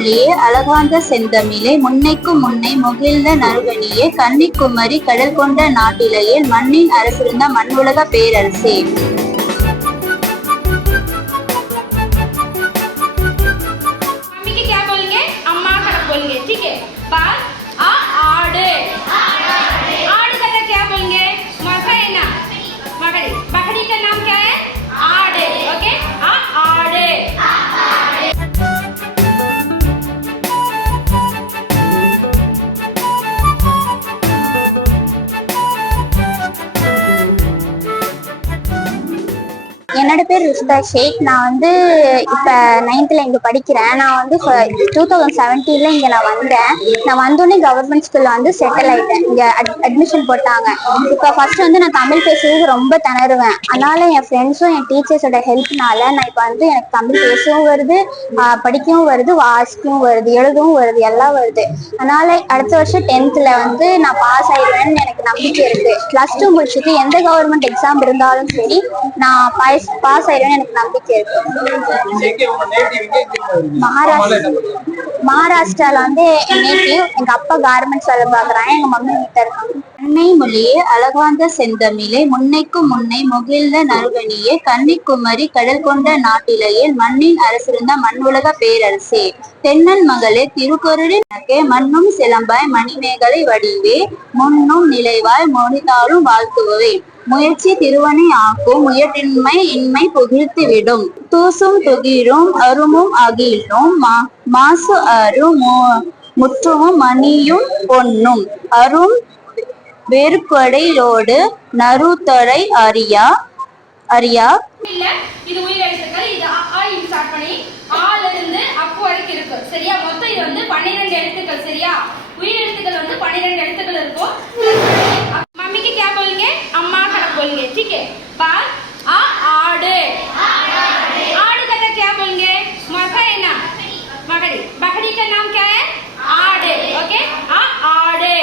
மொழியே அழகார்ந்த செந்தமிழே முன்னைக்கும் முன்னை முகிழ்ந்த நறுகணியே கன்னிக்குமரி கடல் கொண்ட நாட்டிலேயே மண்ணின் அரசிருந்த மண்ணுலக பேரரசே. என்னோட பேர் ருஷ்தா ஷேக். நான் இப்போ 9th இங்கே படிக்கிறேன். நான் 2017 இங்கே நான் வந்தேன். நான் வந்தோடனே கவர்மெண்ட் ஸ்கூலில் செட்டில் ஆகிட்டேன். இங்கே அட்மிஷன் போட்டாங்க. இப்போ ஃபர்ஸ்ட் நான் தமிழ் பேசுறதுக்கு ரொம்ப திணறுவேன். அதனால என் ஃப்ரெண்ட்ஸும் என் டீச்சர்ஸோட ஹெல்ப்னால நான் இப்போ எனக்கு தமிழ் பேசவும் வருது, படிக்கவும் வருது, வாசிக்கவும் வருது, எழுதவும் வருது, எல்லாம் வருது. அதனால அடுத்த வருஷம் 10th நான் பாஸ் ஆயிடுவேன்னு எனக்கு நம்பிக்கை இருக்கு. +2 முடிச்சுட்டு எந்த கவர்மெண்ட் எக்ஸாம் இருந்தாலும் சரி நான் பாஸ் ஆயிடுவேன்னு எனக்கு நம்பிக்கை இருக்கு. மகாராஷ்டிரால என் நேட்டிவ். எங்க அப்பா கார்மெண்ட்ஸ் வேலை பாக்குறாங்க, எங்க மம்மி வீட்டை இருக்காங்க. அன்னை மொழியே அழகார்ந்த செந்தமிழே முன்னைக்கும் முன்னை முகிழ்ந்த நறுகணியே கன்னிக்குமரி கடல் கொண்ட நாட்டிலேயே மண்ணின் அரசிருந்த மண்ணுலக பேரரசே. தென்னன் மகளே திருக்குறளினக்கே மண்ணும் சிலம்பாய் மணிமேகலை வடிவே முன்னும் நிலைவாய் மொழிதாலும் வாழ்த்துவே. முயற்சி திருவனை ஆக்கும் முயற்றின்மை இன்மை புகிழ்த்து விடும் தூசும் துகிரும் அருமும் அகிலும் மாசு அரு முற்றுமும் மணியும் பொன்னும் அரும் வெறுக்கொடையோடு நறுத்தொடை அறியா இது உயிரெழுத்துக்கள். இது ஸ்டார்ட் பண்ணி ஆல இருந்து அப்பு வரைக்கும் இருக்கு. சரியா? மொத்தம் இது 12 எழுத்துக்கள். சரியா? உயிரெழுத்துக்கள் 12 எழுத்துக்கள் இருக்கும். मम्मी क्या बोलेंगे? अम्मा का बोलेंगे. ठीक है? बात आड़े आड़ का क्या बोलेंगे? मकड़ी ना मकड़ी. बकरी का नाम क्या है? आड़े. ओके? आड़े.